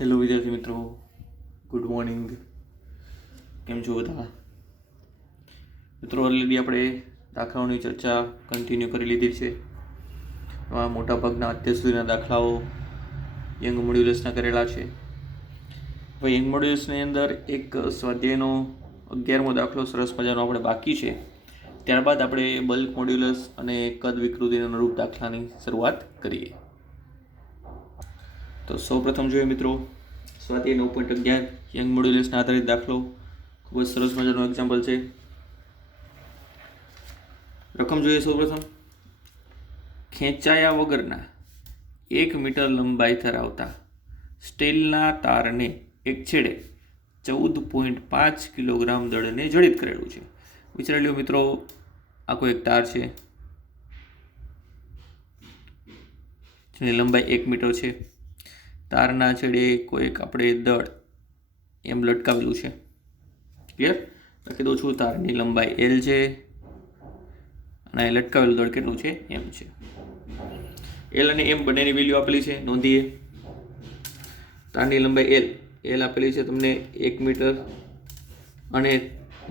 Hello વિદ્યાર્થી મિત્રો, good morning. કેમ છો બધા મિત્રો? ઓલરેડી આપણે દાખલાઓની ચર્ચા કન્ટિન્યુ કરી લીધી છે. મોટાભાગના અત્યાર સુધીના દાખલાઓ યંગ મોડ્યુલસના કરેલા છે. હવે યંગ મોડ્યુલસની અંદર એક સ્વાધ્યાયનો 11મો દાખલો સરસ મજાનો આપણે બાકી છે. ત્યારબાદ આપણે બલ્ક મોડ્યુલસ અને કદ વિકૃતિના અનુરૂપ દાખલાની શરૂઆત કરીએ. તો સૌપ્રથમ જોઈએ મિત્રો, સ્વાધ્યાય 9.11 યંગ મોડ્યુલસના આધારિત દાખલો. ખૂબ જ સરસ મજાનો એક્ઝામ્પલ છે. રકમ જોઈએ સૌપ્રથમ. ખેંચાયા વગરના 1 મીટર લંબાઈ ધરાવતા સ્ટીલના તારને એક છેડે 14.5 કિલોગ્રામ દળને જડિત કરેલું છે. વિચારી લો મિત્રો, આ કોઈ એક તાર છે જેની લંબાઈ 1 મીટર છે. તારના છેડે કોઈક આપણે દળ એમ લટકાવેલું છે. ક્લિયર? લખી દઉં છું, તારની લંબાઈ L છે અને લટકાવેલું દળ કેટલું છે? M છે. L અને M બંનેની વેલ્યુ આપેલી છે, નોંધીએ. તારની લંબાઈ L આપેલી છે તમને 1 મીટર અને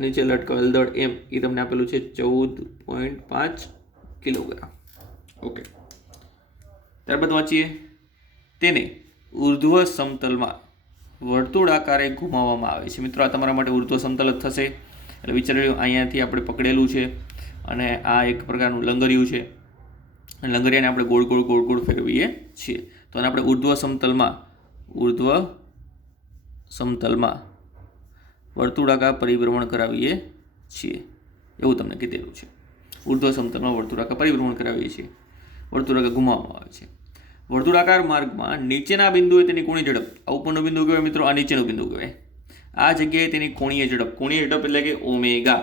નીચે લટકાવેલ દળ M એ તમને આપેલું છે 14.5 કિલોગ્રામ. ઓકે, ત્યારબાદ વાંચીએ. તેને ઉર્ધ્વ સમતલમાં વર્તુળાકારે ઘુમાવવામાં આવે છે. મિત્રો, આ તમારા માટે ઉર્ધ્વ સમતલ જ થશે. એટલે વિચારી લો, અહીંયાથી આપણે પકડેલું છે અને આ એક પ્રકારનું લંગરિયું છે. લંગરિયાને આપણે ગોળ ગોળ ગોળ ગોળ ફેરવીએ છીએ. તો આપણે ઉર્ધ્વ સમતલમાં વર્તુળાકાર પરિભ્રમણ કરાવીએ છીએ, એવું તમને કીધેલું છે. ઉર્ધ્વ સમતલમાં વર્તુળાકાર પરિભ્રમણ કરાવીએ છીએ, વર્તુળાકાર ઘુમાવવામાં આવે છે. વર્તુળાકાર માર્ગમાં નીચેના બિંદુએ તેની કોણીય ઝડપ, આ ઉપરનું બિંદુ કહેવાય મિત્રો, આ નીચેનું બિંદુ કહેવાય. આ જગ્યાએ તેની કોણીય ઝડપ એટલે કે ઓમેગા.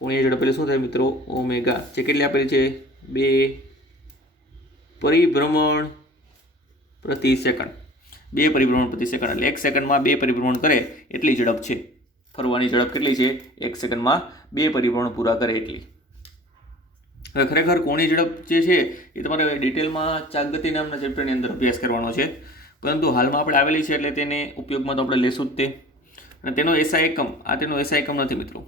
કોણીય ઝડપ એટલે શું થાય મિત્રો? ઓમેગા. જે કેટલી આપેલી છે? 2 પરિભ્રમણ પ્રતિ સેકન્ડ. 2 પરિભ્રમણ પ્રતિ સેકન્ડ એટલે 1 સેકન્ડમાં 2 પરિભ્રમણ કરે એટલી ઝડપ છે. ફરવાની ઝડપ કેટલી છે? 1 સેકન્ડમાં 2 પરિભ્રમણ પૂરા કરે એટલી. હવે ખરેખર કોણીય ઝડપ જે છે એ તમારે ડિટેલમાં ચાકગતિ નામના ચેપ્ટરની અંદર અભ્યાસ કરવાનો છે, પરંતુ હાલમાં આપણે આવેલી છે એટલે તેને ઉપયોગમાં તો આપણે લેશું જ તે. અને તેનો એસઆઈ એકમ, આ તેનો એસઆઈ એકમ નથી મિત્રો.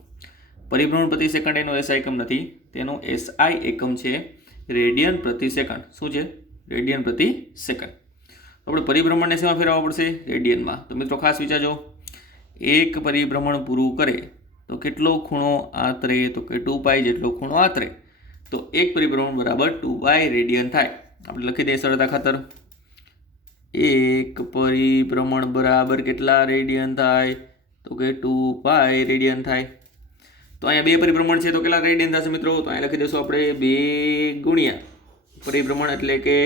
પરિભ્રમણ પ્રતિ સેકન્ડ એનો એસઆઈ એકમ નથી. તેનો એસઆઈ એકમ છે રેડિયન પ્રતિ સેકન્ડ. શું છે? રેડિયન પ્રતિ સેકન્ડ. આપણે પરિભ્રમણને શેમાં ફેરવવા પડશે? રેડિયનમાં. તો મિત્રો ખાસ વિચારજો, એક પરિભ્રમણ પૂરું કરે તો કેટલો ખૂણો આંતરે? તો કે 2π જેટલો ખૂણો આંતરે. તો એક પરિભ્રમણ બરાબર 2π રેડિયન થાય. આપણે લખી દઈએ સરળતા ખાતર. એક પરિભ્રમણ બરાબર કેટલા રેડિયન થાય? તો કે 2π રેડિયન થાય. તો અહીંયા 2 પરિભ્રમણ છે તો કેટલા રેડિયન થશે મિત્રો? તો અહીંયા લખી દઈશું આપણે 2 ગુણ્યા પરિભ્રમણ એટલે કે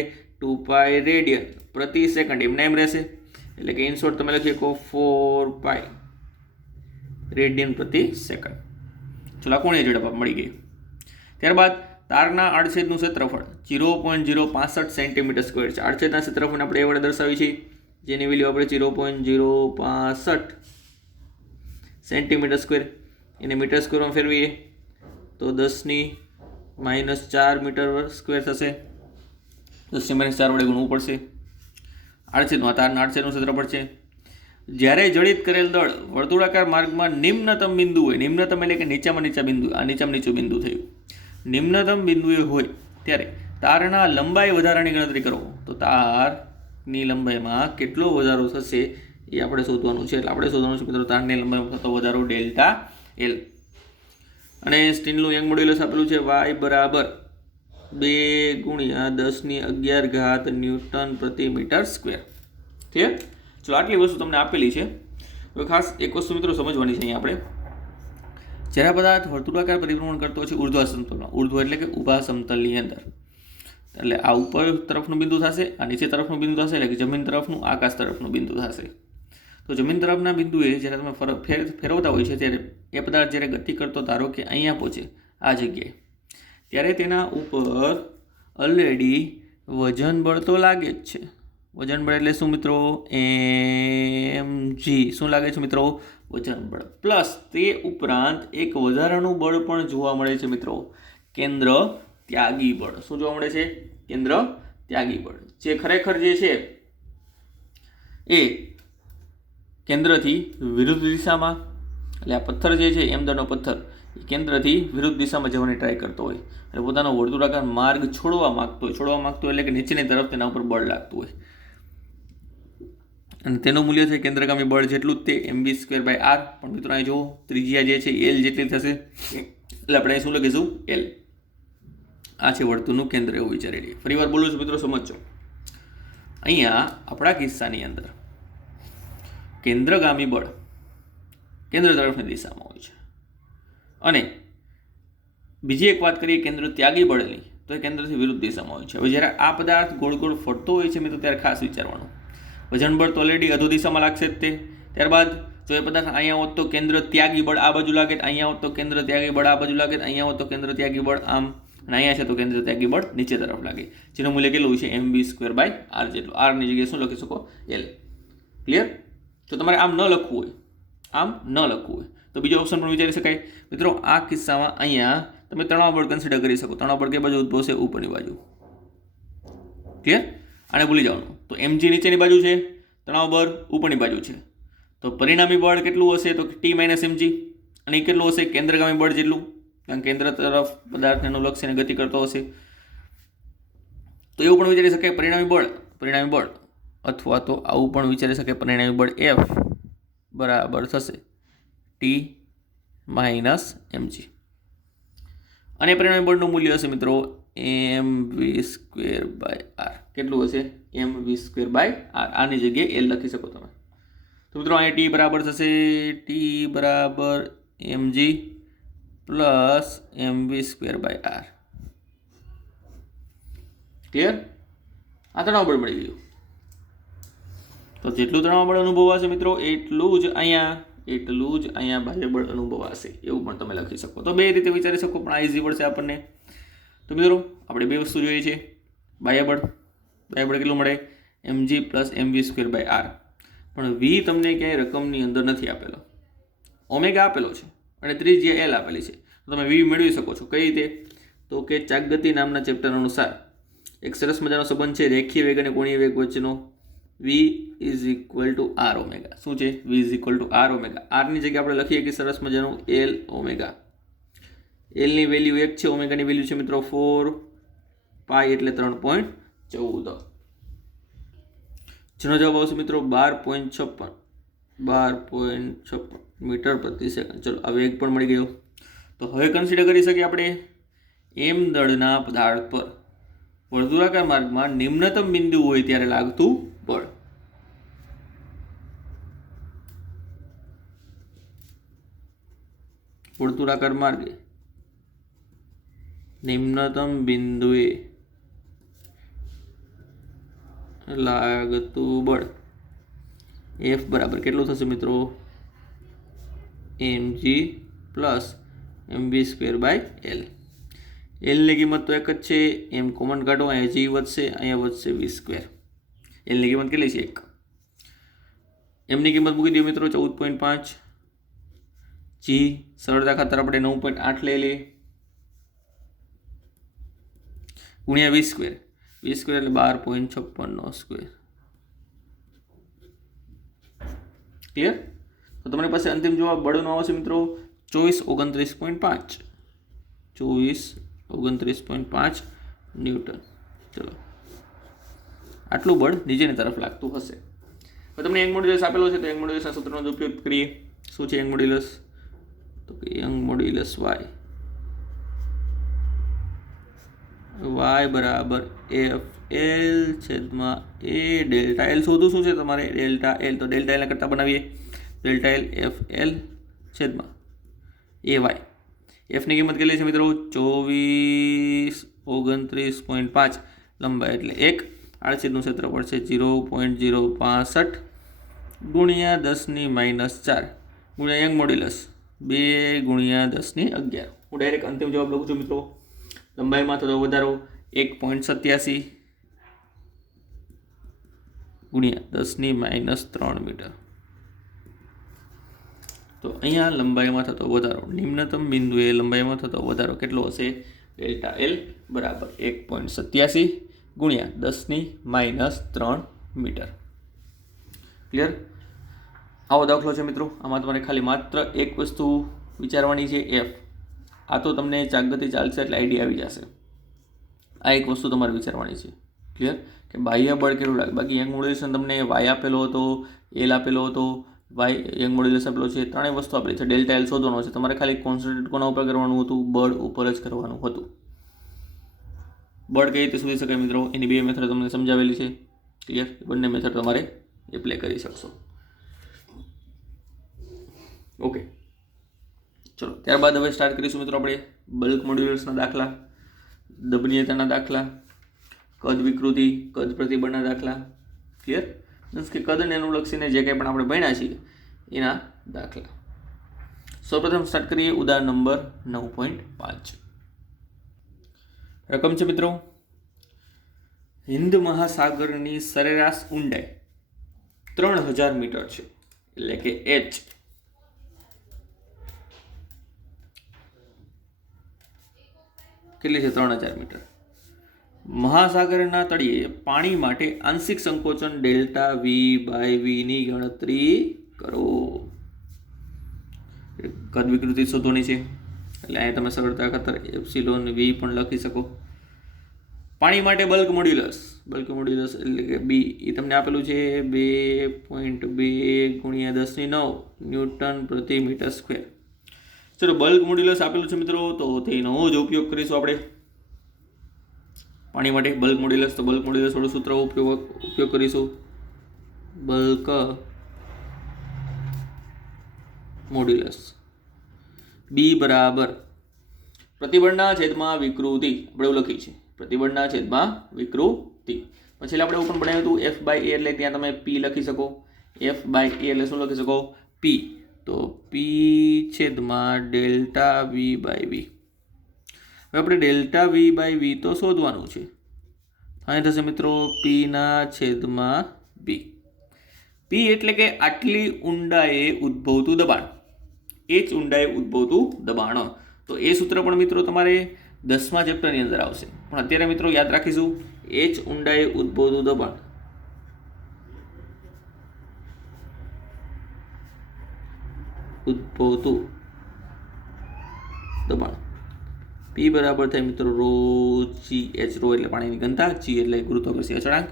2π રેડિયન પ્રતિ સેકન્ડ. એમને એમ રહેશે એટલે કે ઇન શોર્ટ તમે લખી શકો 4π રેડિયન પ્રતિ સેકન્ડ. ચલો, કોણીય ઝડપ મળી ગઈ. ત્યારબાદ તારના આડછેદનું ક્ષેત્રફળ 0.065 સેન્ટીમીટર સ્ક્વેર છે. આડછેદના ક્ષેત્રફળને આપણે એ વડે દર્શાવી છે, જેની વેલ્યુ આપણે 0.065 સેન્ટીમીટર સ્ક્વેર. એને મીટર સ્ક્વેરમાં ફેરવીએ તો 10⁻⁴ મીટર સ્ક્વેર થશે. 10⁻⁴ વડે ગુણવું પડશે. આડછેદનું, આ તારના આડછેદનું ક્ષેત્રફળ છે. જ્યારે જડિત કરેલ દળ વર્તુળાકાર માર્ગમાં નિમ્નતમ બિંદુ હોય, નિમ્નતમ એટલે કે નીચામાં નીચા બિંદુ, આ નીચામાં નીચું બિંદુ થયું, નિમ્નતમ બિંદુએ હોય ત્યારે તારના લંબાઈ વધારાની ગણતરી કરો. તો તારની લંબાઈમાં કેટલો વધારો થશે એ આપણે શોધવાનું છે. એટલે આપણે શોધવાનું છે મિત્રો તારની લંબાઈમાં થતો વધારો ડેલ્ટા L. અને સ્ટીલનું યંગ મોડ્યુલસ આપેલું છે y બરાબર 2 ગુણ્યા 10⁻11 ન્યૂટન પ્રતિ મીટર સ્ક્વેર. ઠીક? ચલો, આટલી વસ્તુ તમને આપેલી છે. હવે ખાસ એક વસ્તુ મિત્રો સમજવાની છે. અહીંયા આપણે જ્યારે પદાર્થ વર્તુળાકાર પરિભ્રમણ કરતો છે ઉર્ધ્વ સમતલમાં, ઉર્ધ્વ એટલે કે ઊભા સમતલની અંદર, એટલે આ ઉપર તરફનું બિંદુ થશે, આ નીચે તરફનું બિંદુ થશે, એટલે કે જમીન તરફનું, આકાશ તરફનું બિંદુ થશે. તો જમીન તરફના બિંદુએ જ્યારે તમે ફેરવતા હોય છે ત્યારે એ પદાર્થ જ્યારે ગતિ કરતો ધારો કે અહીંયા પહોંચે આ જગ્યાએ, ત્યારે તેના ઉપર ઓલરેડી વજન બળ તો લાગે જ છે. વજન બળ એટલે શું મિત્રો? mg. શું લાગે છે મિત્રો? વજન બળ. પ્લસ તે ઉપરાંત એક વધારાનું બળ પણ જોવા મળે છે મિત્રો, કેન્દ્ર ત્યાગી બળ. શું જોવા મળે છે? કેન્દ્ર ત્યાગી બળ. જે ખરેખર જે છે એ કેન્દ્રથી વિરુદ્ધ દિશામાં, એટલે આ પથ્થર જે છે એમ દળનો પથ્થર એ કેન્દ્રથી વિરુદ્ધ દિશામાં જવાની ટ્રાય કરતો હોય અને પોતાનો વર્તુળાકાર માર્ગ છોડવા માગતો હોય એટલે કે નીચેની તરફ તેના ઉપર બળ લાગતું હોય અને તેનું મૂલ્ય છે કેન્દ્રગામી બળ જેટલું જ તે mv²/r. પણ મિત્રો અહીં જો ત્રિજ્યા જે છે એલ જેટલી થશે એટલે આપણે શું લખીશું એલ. આ છે વર્તુળનું કેન્દ્ર એવું વિચારી લઈએ. ફરી વાર બોલું છું મિત્રો, સમજજો. અહીંયા આપણા કિસ્સાની અંદર કેન્દ્રગામી બળ કેન્દ્ર તરફની દિશામાં હોય છે અને બીજી એક વાત કરીએ કેન્દ્ર ત્યાગી બળની, તો એ કેન્દ્રથી વિરુદ્ધ દિશામાં હોય છે. હવે જ્યારે આ પદાર્થ ગોળ ગોળ ફરતો હોય છે મિત્રો ત્યારે ખાસ વિચારવાનું, વજન બળ તો ઓલરેડી અધો દિશામાં લાગશે જ તે. ત્યારબાદ જો એ પદાર્થ અહીંયા હોત તો કેન્દ્ર ત્યાગી બળ આ બાજુ લાગે, અહીંયા હોત તો કેન્દ્ર ત્યાગી બળ આ બાજુ લાગે, અહીંયા હોત તો કેન્દ્ર ત્યાગી બળ આમ, અને અહીંયા છે તો કેન્દ્ર ત્યાગી બળ નીચે તરફ લાગે, જેનું મૂલ્ય કેટલું છે mv²/r જેટલું. r ની જગ્યાએ શું લખી શકો l. ક્લિયર? તો તમારે આમ ન લખવું હોય તો બીજો ઓપ્શન પણ વિચારી શકાય મિત્રો. આ કિસ્સામાં અહીંયા તમે તણાવ બળ કન્સિડર કરી શકો. તણાવ બળ કઈ બાજુ ઉદ્ભવશે? ઉપરની બાજુ. ક્લિયર? આને ભૂલી જવાનું. તો mg નીચેની બાજુ છે, તણાવ બળ ઉપરની બાજુ છે, તો પરિણામી બળ કેટલું હશે? તો t - mg. અને એ કેટલું હશે? કેન્દ્રગામી બળ જેટલું, કારણ કેન્દ્ર તરફ પદાર્થને અનુલક્ષીને ગતિ કરતો હશે. તો એવું પણ વિચારી શકાય પરિણામી બળ, અથવા તો આવું પણ વિચારી શકાય પરિણામી બળ F બરાબર થશે t - mg. અને પરિણામી બળનું મૂલ્ય હશે મિત્રો mv²/r. કેટલું હશે? mv²/r. આની જગ્યાએ l લખી શકો તમે. તો મિત્રો અહીંયા t બરાબર થશે t બરાબર mg પ્લસ mv²/r. ક્લિયર? આ તણાવ બળ મળી ગયું. તો જેટલું તણાવ બળ અનુભવાશે મિત્રો એટલું જ અહીંયા બાહ્ય બળ અનુભવાશે, એવું પણ તમે લખી શકો. તો બે રીતે વિચારી શકો, પણ આ ઇઝી પડશે આપણને. તો મિત્રો આપણે બે વસ્તુ જોઈએ છે. બાહ્ય બળ કેટલું મળે? mg plus mv²/r. પણ v તમને ક્યાંય રકમની અંદર નથી આપેલો, ઓમેગા આપેલો છે અને ત્રિજ્યા l આપેલી છે. તો તમે v મેળવી શકો છો. કઈ રીતે? તો કે ચાકગતિ નામના ચેપ્ટર અનુસાર એક સરસ મજાનો સંબંધ છે રેખીય વેગ અને કોણીય વેગ વચ્ચેનો. v = r omega. શું છે? v = r omega. r ની જગ્યાએ આપણે લખીએ કે સરસ મજાનું l ઓમેગા. l ની વેલ્યુ 1 છે, ઓમેગાની વેલ્યુ છે મિત્રો 4 પાઈ એટલે 3.14. જેનો જવાબ આવશે મિત્રો 12.56 મીટર પ્રતિ સેકન્ડ. ચલો આ વેગ પણ મળી ગયો. તો હવે કન્સિડર કરી શકીએ આપણે m દળના પદાર્થ પર વર્તુળાકાર માર્ગમાં નિમ્નતમ બિંદુ હોય ત્યારે લાગતું બળ. વર્તુળાકાર માર્ગે નિમ્નતમ બિંદુએ લાગતું બળ F બરાબર કેટલું થશે મિત્રો? mg plus mv²/l. l ની કિંમત તો એક જ છે, m કોમન કાઢો, અહીંયા g વધશે, અહીંયા વધશે v². l ની કિંમત કેટલી છે? 1. m ની કિંમત મૂકી દો મિત્રો 14.5. g સરળતા ખાતર આપણે 9.8 લઈ લઈએ ગુણ્યા v² એટલે 12.56 ક્લિયર? તો તમારી પાસે અંતિમ જવાબ બળનો આવશે મિત્રો 2429.5 ન્યૂટન. ચલો આટલું બળ નીચેની તરફ લાગતું હશે. તો તમને યંગ મોડ્યુલસ આપેલો છે, તો યંગ મોડ્યુલસના સૂત્રનો ઉપયોગ કરીએ. શું છે યંગ મોડ્યુલસ? તો કે યંગ મોડ્યુલસ y બરાબર FL છેદમાં A ડેલ્ટા L શોધવું. શું છે તમારે? Delta L. તો ડેલ્ટા L કરતાં બનાવીએ. ડેલ્ટા L FL છેદમાં AY. F ની કિંમત કેટલી છે મિત્રો? 2429.5 લંબાઈ એટલે 1. આડછેદનું ક્ષેત્રફળ છે 0.065 ગુણ્યા 10⁻⁴ ગુણ્યા યંગ મોડ્યુલસ 2 ગુણ્યા 10⁻11. હું ડાયરેક્ટ અંતિમ જવાબ લખું છું મિત્રો. લંબાઈમાં થતો વધારો 1.87 ગુણ્યા 10⁻³ મીટર. તો અહીંયા લંબાઈમાં થતો વધારો, નિમ્નતમ બિંદુએ લંબાઈમાં થતો વધારો કેટલો હશે? ડેલ્ટા L બરાબર 1.87 ગુણ્યા 10⁻³ મીટર. ક્લિયર? આવો દાખલો છે મિત્રો. આમાં તમારે ખાલી માત્ર એક વસ્તુ વિચારવાની છે, એફ. આ તો તમને જાગૃતિ ચાલશે એટલે આઈડિયા આવી જશે. આ એક વસ્તુ તમારે વિચારવાની છે. ક્લિયર? કે બાહ્ય બળ કેટલું લાગે. બાકી યંગ મોડ્યુલેશન તમને વાય આપેલો હતો, એલ આપેલો હતો, વાય યંગ મોડ્યુલસ આપેલો છે, ત્રણેય વસ્તુ આપેલી છે. ડેલ્ટા એલ શોધવાનો છે. તમારે ખાલી કોન્સન્ટ્રેટ કોના ઉપર કરવાનું હતું? બળ ઉપર જ કરવાનું હતું. બળ કઈ રીતે શોધી શકાય મિત્રો? એની બે મેથડ તમને સમજાવેલી છે. ક્લિયર? બંને મેથડ તમારે એપ્લાય કરી શકશો. ઓકે, ચલો ત્યારબાદ હવે સ્ટાર્ટ કરીશું મિત્રો આપણે બલ્ક મોડ્યુલસના દાખલા, દબનીયતાના દાખલા, કદ વિકૃતિ, કદ પ્રતિબળના દાખલા. ક્લિયર? મીન્સ કે કદને અનુલક્ષીને જે કંઈ પણ આપણે ભણ્યા છીએ એના દાખલા. સૌપ્રથમ સ્ટાર્ટ કરીએ ઉદાહરણ નંબર 9.5. રકમ છે મિત્રો, હિન્દ મહાસાગરની સરેરાશ ઊંડાઈ 3000 મીટર છે, એટલે કે એચ. કેટલી છે? 3000 મીટર. મહાસાગરના તળિયે પાણી માટે આંશિક સંકોચન ડેલ્ટા વી બાય વી ની ગણતરી કરો. કદ વિકૃતિ શોધવાની છે એટલે અહીંયા તમે સરળતા ખાતર એપ્સિલોન વી પણ લખી શકો. પાણી માટે બલ્ક મોડ્યુલસ એટલે કે બી એ તમને આપેલું છે 2.2 × 10⁹ ન્યૂટન પ્રતિ મીટર સ્ક્વેર. ચલો બલ્ક મોડ્યુલસ આપેલું છે મિત્રો, તો તેનો જ ઉપયોગ કરીશું આપણે પાણી માટે. બલ્ક મોડ્યુલસ, તો બલ્ક મોડ્યુલસ વાળું સૂત્ર ઉપયોગ કરીશું. બલ્ક મોડ્યુલસ બી બરાબર પ્રતિબળના છેદમાં વિકૃતિ, આપણે એવું લખી છે પ્રતિબળના છેદમાં વિકૃતિ. પછી આપણે એવું પણ બનાવ્યું હતું એફ બાય એ, એટલે ત્યાં તમે પી લખી શકો. એફ બાય એ એટલે શું લખી શકો? પી. તો પી છેદમાં ડેલ્ટા વી બાય વી. હવે આપણે ડેલ્ટા વી બાય વી તો શોધવાનું છે. અહીં થશે મિત્રો પીના છેદમાં બી. પી એટલે કે આટલી ઊંડાઈએ ઉદ્ભવતું દબાણ, એચ ઊંડાઈએ ઉદ્ભવતું દબાણ. તો એ સૂત્ર પણ મિત્રો તમારે 10મા ચેપ્ટરની અંદર આવશે, પણ અત્યારે મિત્રો યાદ રાખીશું એચ ઊંડાઈએ ઉદ્ભવતું દબાણ. ઉદ્ભવતું દબાણ પી બરાબર થાય મિત્રો રો જી એચ. રો એટલે પાણીની ઘનતા, જી એટલે ગુરુત્વાકર્ષીય અચળાંક,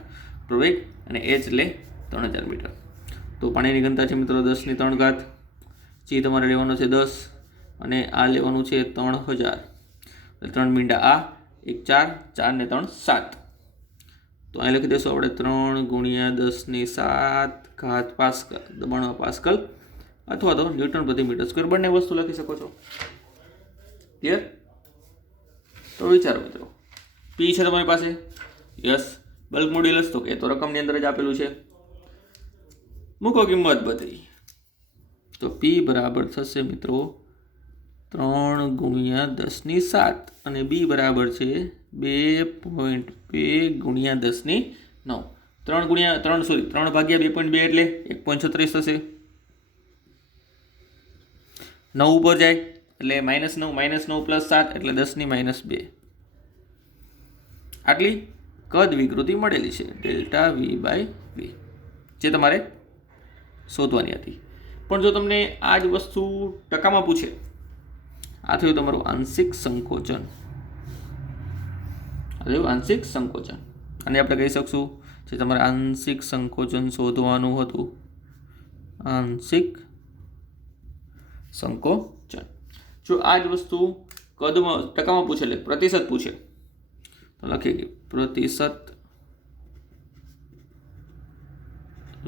પ્રવેગ, અને એચ એટલે 3000 મીટર. તો પાણીની ઘનતા છે મિત્રો 10⁻3. જી તમારે લેવાનો છે 10 અને આ લેવાનું છે 3000. 3 મીંડા આ, 1 4, 4 ને 3 7. તો અહીં લખી દઈશું આપણે 3 × 10⁷ પાસ્કલ. દબાણમાં પાસ્કલ અથવા તો ન્યૂટન પ્રતિ મીટર સ્ક્વેર, બંને વસ્તુ લખી શકો છો. ક્લિયર? તો વિચારો મિત્રો, પી છે તમારી પાસે, યસ. બલ્ક મોડ્યુલસ તો કે તો રકમની અંદર જ આપેલું છે, મૂકો કિંમત બધી. તો પી બરાબર થશે મિત્રો 3 × 10⁷ અને બી બરાબર છે 2.2 × 10⁹. 3 ભાગ્યા 2.2 એટલે 1.36 થશે. 9 ઉપર જાય એટલે -9 + 7 એટલે 10⁻². આટલી કદ વિકૃતિ મળેલી છે ડેલ્ટા વી બાય વી, જે તમારે શોધવાની હતી. પણ જો તમને આ જ વસ્તુ ટકામાં પૂછે, આ થયું તમારું આંશિક સંકોચન. આંશિક સંકોચન અને આપણે કહી શકશું જે તમારે આંશિક સંકોચન શોધવાનું હતું. આંશિક સંકોચન. જો આ જ વસ્તુ કદમાં ટકામાં પૂછે એટલે પ્રતિશત પૂછે તો લખીએ પ્રતિશત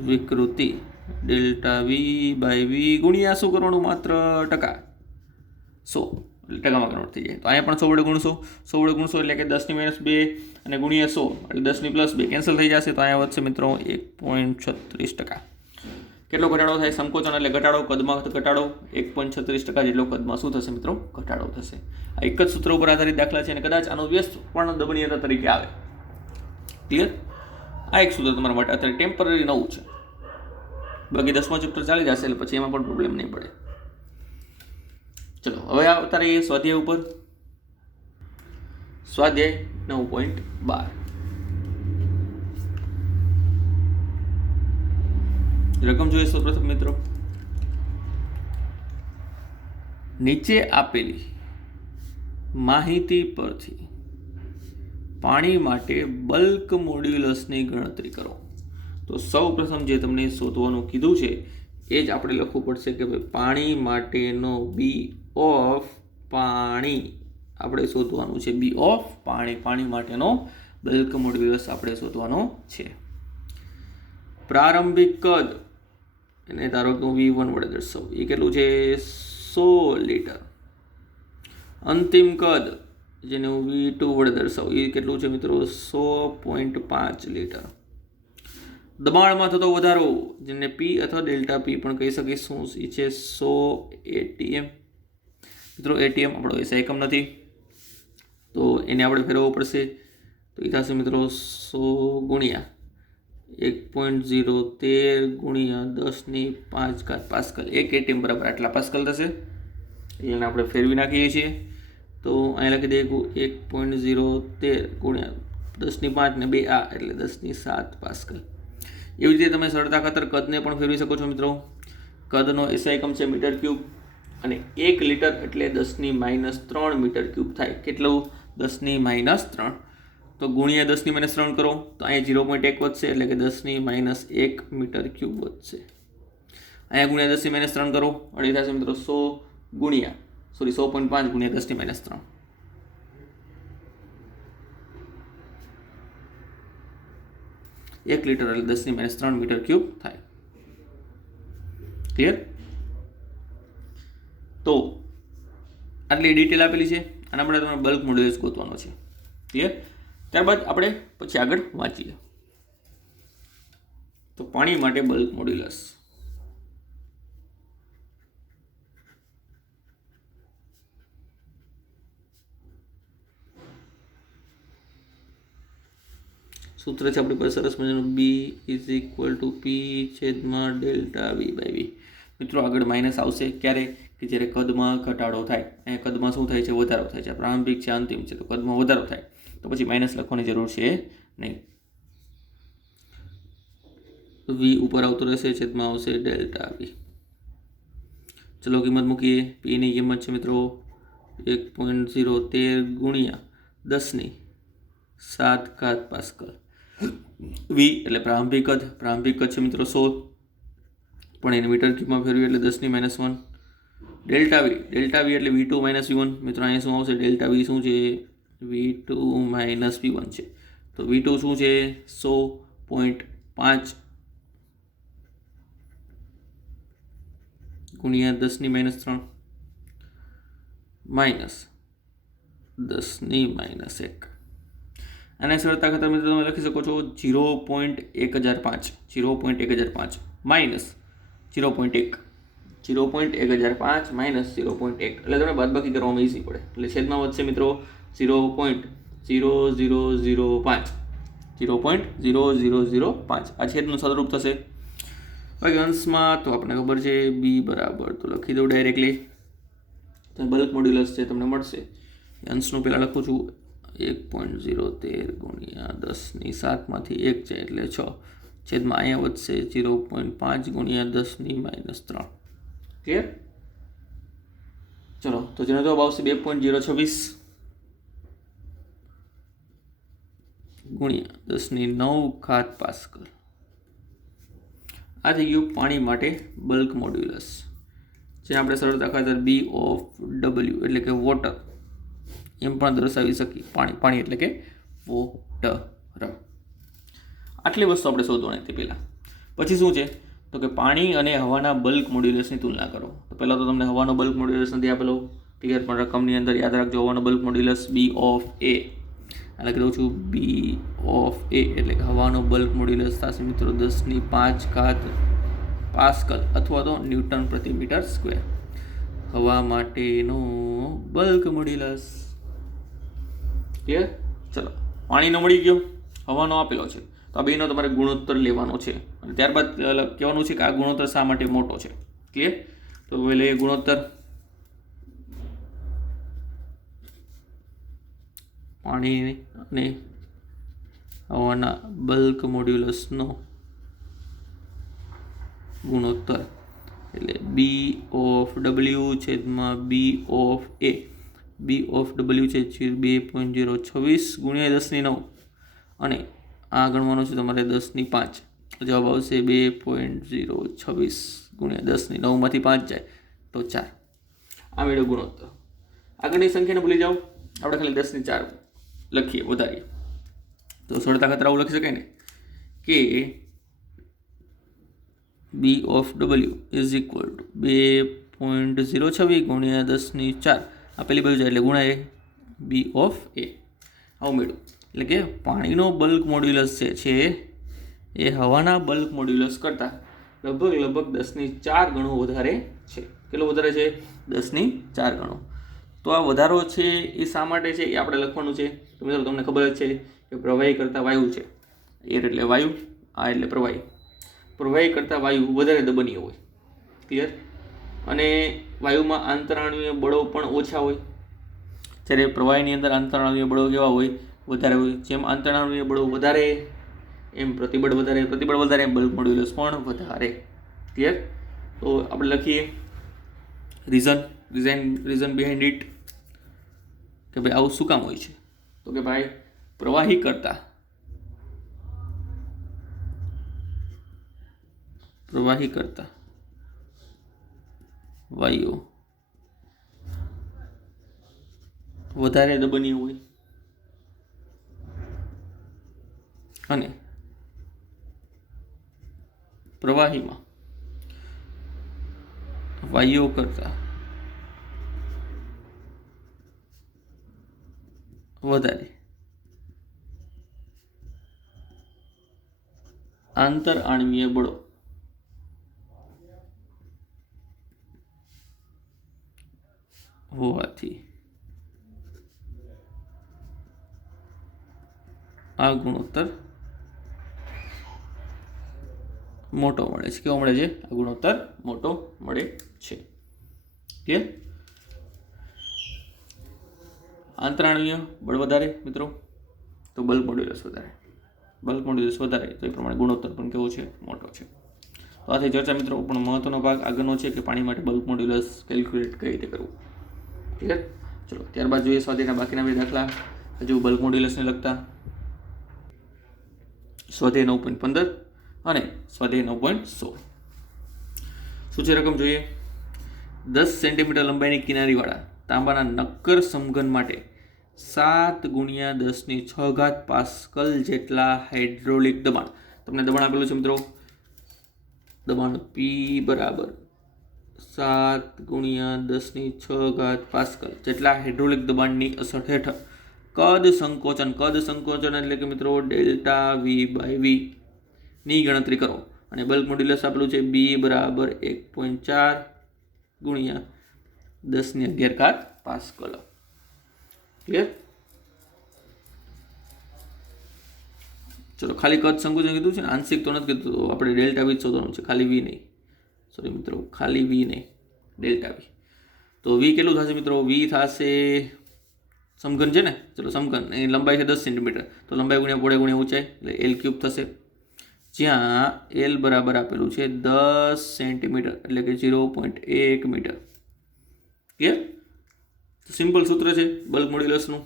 વિકૃતિ ડેલ્ટા વી બાય વી ગુણ્યા શું કરવાનું? માત્ર ટકા. 100 એટલે ટકામાં કન્વર્ટ થઈ જાય. તો અહીંયા પણ 100 વડે ગુણશો. 100 વડે ગુણશો એટલે કે 10⁻2 અને ગુણ્યા 100 એટલે 10+2 કેન્સલ થઈ જશે. તો અહીંયા વધશે મિત્રો 1.36%. કેટલો ઘટાડો થાય? સંકોચન એટલે ઘટાડો, કદમાં ઘટાડો. 1.36% જેટલો કદમાં શું થશે મિત્રો? ઘટાડો થશે. આ એક જ સૂત્ર ઉપર આધારિત દાખલા છે અને કદાચ આનો વ્યસ્ત પણ દબનીયતા તરીકે આવે. ક્લિયર? આ એક સૂત્ર તમારા માટે અત્યારે ટેમ્પરરી નવું છે, બાકી 10મા ચેપ્ટર ચાલી જશે એટલે પછી એમાં પણ પ્રોબ્લેમ નહીં પડે. ચલો હવે અત્યારે એ સ્વાધ્યાય ઉપર. સ્વાધ્યાય 9.12. રકમ જોઈએ સૌપ્રથમ મિત્રો, નીચે આપેલી માહિતી પરથી પાણી માટે બલ્ક મોડ્યુલસની ગણતરી કરો. તો સૌ પ્રથમ જે તમને શોધવાનું કીધું છે એ જ આપણે લખવું પડશે કે ભાઈ પાણી માટેનો બી ઓફ પાણી આપણે શોધવાનું છે. બી ઓફ પાણી, પાણી માટેનો બલ્ક મોડ્યુલસ આપણે શોધવાનો છે. પ્રારંભિક કદ એને ધારો કે હું V1 વડે દર્શાવું, એ કેટલું છે 100 લીટર. અંતિમ કદ જેને હું V2 વડે દર્શાવું, એ કેટલું છે મિત્રો 100.5 લીટર. દબાણમાં થતો વધારો જેને P અથવા ડેલ્ટા P પણ કહી શકીશું, એ છે 100 ATM. મિત્રો ATM આપણો એસઆઈ એકમ નથી તો એને આપણે ફેરવવો પડશે. તો એ થશે મિત્રો 100 ગુણ્યા 1.013 ગુણ્યા 10⁵ પાસ્કલ. 1 ATM બરાબર આટલા પાસ્કલ થશે. એને આપણે ફેરવી નાખીએ છીએ. તો અહીંયા લખી દઈએ 1.013 ગુણ્યા 10⁵ ને 2 આ એટલે 10⁷ પાસ્કલ. એવી રીતે તમે સરળતા ખાતર કદને પણ ફેરવી શકો છો મિત્રો. કદનો એસઆઈ એકમ છે મીટર ક્યુબ અને 1 લીટર એટલે 10⁻³ મીટર ક્યુબ થાય. કેટલું 10⁻3. તો ગુણ્યા 10⁻3 કરો તો અહીંયા 0.1 વધશે એટલે કે 10⁻1 મીટર ક્યુબ વધશે. અહીંયા ગુણ્યા 10⁻3 કરો એટલે થશે મિત્રો 100 ગુણ્યા 100.5 ગુણ્યા 10⁻3. એક લીટર એટલે 10⁻3 મીટર ક્યુબ થાય. ક્લિયર? તો આટલી ડિટેલ આપેલી છે. આના માટે તમારે બલ્ક મોડ્યુલસ ગોતવાનો છે. ક્લિયર? ત્યારબાદ આપણે પછી આગળ વાંચીએ. તો પાણી માટે બલ્ક મોડ્યુલસ. સૂત્ર છે આપણી પાસે સરસ મજાનું B = P/ΔV/V. મિત્રો આગળ માઇનસ આવશે ક્યારે કે જ્યારે કદમાં ઘટાડો થાય. અહીંયા કદમાં શું થાય છે વધારો થાય છે. પ્રારંભિક છે અંતિમ છે તો કદમાં વધારો થાય તો પછી માઇનસ લખવાની જરૂર છે નહીં. V ઉપર આવતું રહેશે, છેદમાં આવશે ΔV. ચલો કિંમત મૂકીએ. P ની કિંમત છે મિત્રો 1.013 ગુણ્યા 10⁷ પાસ્કલ. V એટલે પ્રારંભિક કદ છે મિત્રો 100 પણ એને મીટર ક્યુબમાં ફેરવી એટલે 10⁻1. ΔV એટલે V2 - V1. મિત્રો અહીંયા શું આવશે ΔV શું છે V2 - V1 છે. તો V2 શું છે 100.5 ગુણ્યા 10⁻3 માઇનસ 10⁻1. અને સરળતા ખાતર મિત્રો તમે લખી શકો છો 0.1005 માઇનસ 0.1 માઇનસ 0.1 એટલે તમને બાદબાકી કરવામાં ઈઝી પડે. એટલે છેદમાં વધશે મિત્રો 0.0005 આ છેદનું સદરૂપ થશે. બાકી અંશમાં તો આપણે ખબર છે B બરાબર તો લખી દઉં ડાયરેક્ટલી. તો બલ્ક મોડ્યુલસ છે તમને મળશે. અંશનું પહેલાં લખું છું 1.013 ગુણ્યા 10⁷ માંથી 1 છે એટલે 6 છેદમાં અહીંયા વધશે 0.5 ગુણ્યા 10⁻3. ક્લિયર? ચલો તો જેનો જવાબ આવશે 2.026 ગુણ્યા 10⁹ પાસ્કલ. આ થઈ ગયું પાણી માટે બલ્ક મોડ્યુલસ, જે આપણે સરળતા ખાતર B of W એટલે કે વોટર એમ પણ દર્શાવી શકીએ. પાણી એટલે કે વોટર. આટલી વસ્તુ આપણે શોધવાની હતી પહેલાં. પછી શું છે તો કે પાણી અને હવાના બલ્ક મોડ્યુલસની તુલના કરો. તો પહેલાં તો તમને હવાનો બલ્ક મોડ્યુલસ નથી આપેલો. ક્લિયર? પણ રકમની અંદર યાદ રાખજો હવાનો bulk modulus B of A. આ લખી દઉં છું B of A એટલે કે હવાનો બલ્ક મોડ્યુલસ થશે મિત્રો 10⁵ પાસ્કલ અથવા તો ન્યૂટન પ્રતિ મીટર સ્ક્વેર. હવા માટેનો બલ્ક મોડ્યુલસ. ક્લિયર? ચલો પાણીનો મળી ગયો, હવાનો આપેલો છે. તો આ બેનો તમારે ગુણોત્તર લેવાનો છે અને ત્યારબાદ કહેવાનું છે કે આ ગુણોત્તર શા માટે મોટો છે. ક્લિયર? તો હવે લઈએ ગુણોત્તર. પાણી અને હવાના બલ્ક મોડ્યુલસનો ગુણોત્તર એટલે B/W/B/A. B/W છે 2.026 ગુણ્યા 10⁹ અને આ ગણવાનું છે તમારે 10⁵. જવાબ આવશે 2.026 ગુણ્યા 10⁹ માંથી 5 જાય તો 4. આ મેળવ્યો ગુણોત્તર. આગળની સંખ્યાને ભૂલી જાઓ, આપણે ખાલી 10⁴ લખીએ, વધારીએ તો સરળતા ખાતર આવું લખી શકાય ને કે B/W ઇઝ ઇક્વલ ટુ 2.026 ગુણ્યા 10⁴. આ પેલી બાજુ જાય એટલે ગુણાય B/A. આવું મેળવ્યું. એટલે કે પાણીનો બલ્ક મોડ્યુલસ છે એ હવાના બલ્ક મોડ્યુલસ કરતાં લગભગ 10⁴ ગણો વધારે છે. કેટલો વધારે છે? 10⁴ ગણો. તો આ વધારો છે એ શા માટે છે એ આપણે લખવાનું છે. તો મિત્રો તમને ખબર જ છે કે પ્રવાહી કરતાં વાયુ છે. એર એટલે વાયુ, આ એટલે પ્રવાહી. પ્રવાહી કરતાં વાયુ વધારે દબનીય હોય. ક્લિયર? અને વાયુમાં આંતરાણુય બળો પણ ઓછા હોય, જ્યારે પ્રવાહીની અંદર આંતરાણુય બળો કેવા હોય? વધારે હોય. જેમ આંતરાણુય બળો વધારે એમ પ્રતિબળ વધારે એમ બલ્ક મોડ્યુલસ પણ વધારે. ક્લિયર? તો આપણે લખીએ રીઝન બિહાઇન્ડ ઇટ કે ભાઈ આવું શું કામ હોય છે. તો કે ભાઈ પ્રવાહી કરતાં વાયુ વધારે દબનીય હોય અને પ્રવાહીમાં વાયુઓ કરતાં વધારે આંતર આણવીય બળો હોવાથી આ ગુણોત્તર મોટો મળે છે. કેવો મળે છે? આ ગુણોત્તર મોટો મળે છે. ક્લિયર? આંતરાણવીય બળ વધારે મિત્રો તો બલ્ક મોડ્યુલસ વધારે. બલ્ક મોડ્યુલસ વધારે તો એ પ્રમાણે ગુણોત્તર પણ કેવો છે? મોટો છે. તો આથી ચર્ચા મિત્રો પણ મહત્વનો ભાગ આગળનો છે કે પાણી માટે બલ્ક મોડ્યુલસ કેલ્ક્યુલેટ કઈ રીતે કરવું. ક્લિયર? ચલો ત્યારબાદ જોઈએ સ્વાધ્યાયના બાકીના બે દાખલા હજુ બલ્ક મોડ્યુલસને લગતા. સ્વાધ્યાય 9.15 અને સ્વાધ્યાય 9.16. શું છે રકમ જોઈએ? 10 સેન્ટીમીટર લંબાઈની કિનારીવાળા તાંબાના નક્કર સમઘન માટે 7 ગુણ્યા 10⁶ પાસ્કલ જેટલા હાઇડ્રોલિક દબાણ. તમને દબાણ આપેલું છે મિત્રો. દબાણ P બરાબર 7 ગુણ્યા 10⁶ પાસ્કલ જેટલા હાઇડ્રોલિક દબાણની અસર હેઠળ કદ સંકોચન એટલે કે મિત્રો ΔV/V ની ગણતરી કરો. અને બલ્ક મોડ્યુલસ આપેલું છે B બરાબર 1.4 ગુણ્યા 10⁻11 પાસ્કલ. ક્લિયર? ચલો ખાલી કદ સંકોચન કીધું છે ને, આંશિક તો નથી કીધું. આપણે ΔV શોધવાનું છે, ખાલી V નહીં. સોરી મિત્રો, ખાલી V નહીં, ΔV. તો V કેટલું થશે મિત્રો? V થશે સમઘન છે ને, ચલો સમઘન એની લંબાઈ છે 10 સેન્ટીમીટર, તો લંબાઈ ગુણ્યા પહોળાઈ ગુણ્યા ઊંચાઈ એટલે L³ થશે. જ્યાં L બરાબર આપેલું છે 10 સેન્ટીમીટર એટલે કે 0.1 મીટર. ક્લિયર? સિમ્પલ સૂત્ર છે બલ્ક મોડ્યુલસનું.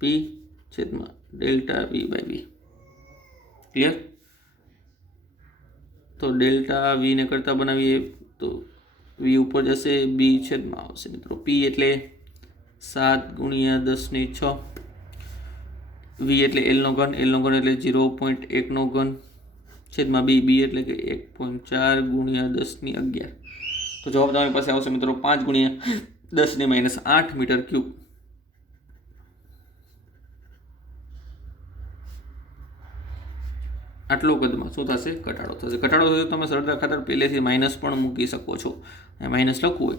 P છેદમાં ΔV/V. ક્લિયર? તો ΔV ને કરતા બનાવીએ તો V ઉપર જશે, B છેદમાં આવશે મિત્રો P એટલે 7 ગુણ્યા 10⁶. V એટલે L નો ઘન એટલે 0.1 નો ઘન છેદમાં B એટલે કે 1.4 ગુણ્યા 10⁻11. તો જવાબ તમારી પાસે આવશે મિત્રો 5 ગુણ્યા 10⁻8 મીટર ક્યુબ. આટલો કદમાં શું થશે? ઘટાડો થશે. ઘટાડો થશે તમે સરળતા ખાતર પહેલેથી માઇનસ પણ મૂકી શકો છો. માઇનસ લખવું હોય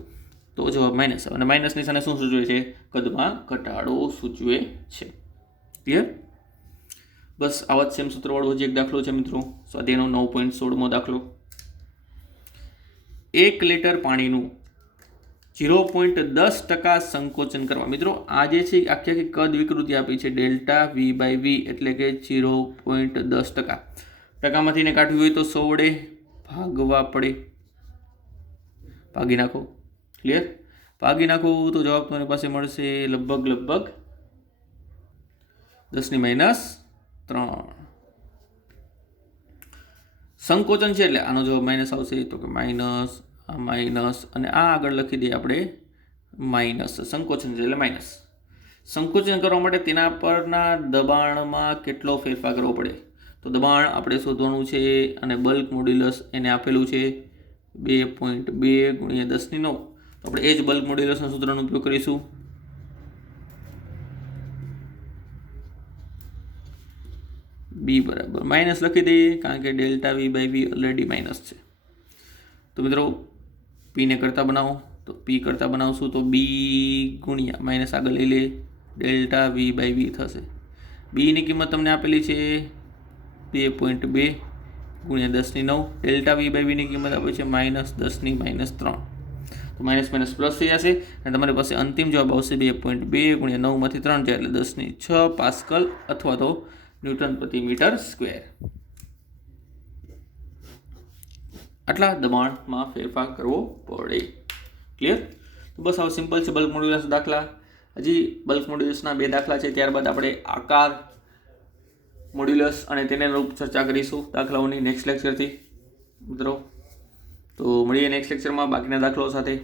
તો જવાબ માઇનસ આવે. અને માઇનસ નિશાને શું સૂચવે છે? કદમાં ઘટાડો સૂચવે છે. ક્લિયર? બસ આવા જ સેમ સૂત્રવાળો હજી એક દાખલો છે મિત્રો, સ્વાધ્યાયનો 9.16મો દાખલો. 1 લીટર પાણીનું 0.10% સંકોચન કરવા. મિત્રો આ જે છે આખી આખી કદ વિકૃતિ આપી છે ડેલ્ટા વી બાય વી એટલે કે 0.10%. ટકામાંથી ને કાઢવી હોય તો 100 વડે ભાગવા પડે. ભાગી નાખો. ક્લિયર? ભાગી નાખો તો જવાબ તમારી પાસે મળશે લગભગ 10⁻3. સંકોચન છે એટલે આનો જવાબ માઇનસ આવશે. તો કે માઇનસ, આ માઇનસ અને આ આગળ લખી દઈએ આપણે માઇનસ. સંકોચન છે એટલે માઇનસ. સંકોચન કરવા માટે તેના પરના દબાણમાં કેટલો ફેરફાર કરવો પડે? તો દબાણ આપણે શોધવાનું છે અને બલ્ક મોડ્યુલસ એને આપેલું છે 2.2 × 10⁹. તો આપણે એ જ બલ્ક મોડ્યુલસના સૂત્રનો ઉપયોગ કરીશું. બી બરાબર માઇનસ લખી દઈએ કારણ કે delta v by v already minus છે. તો મિત્રો પીને કરતા બનાવો તો પી કરતા બનાવશું તો બી ગુણ્યા માઇનસ આગળ લઈ લે ડેલ્ટા વી બાય વી થશે. બીની કિંમત તમને આપેલી છે 2.2 × 10⁹. ડેલ્ટા વી બાય વીની કિંમત આપે છે -10⁻3. તો માઇનસ માઇનસ પ્લસ થઈ જશે અને તમારી પાસે અંતિમ જવાબ આવશે 2.2 × 9 માંથી 3 જાય એટલે 10⁶ પાસ્કલ અથવા તો ન્યૂટન પ્રતિ મીટર સ્ક્વેર. આટલા દબાણમાં ફેરફાર કરવો પડે. ક્લિયર? તો બસ આવો સિમ્પલ છે બલ્ક મોડ્યુલસ દાખલા. હજી બલ્ક મોડ્યુલસના 2 દાખલા છે, ત્યારબાદ આપણે આકાર મોડ્યુલસ અને તેને અનુરૂપ ચર્ચા કરીશું દાખલાઓની નેક્સ્ટ લેક્ચરથી. મિત્રો તો મળીએ નેક્સ્ટ લેક્ચરમાં બાકીના દાખલાઓ સાથે.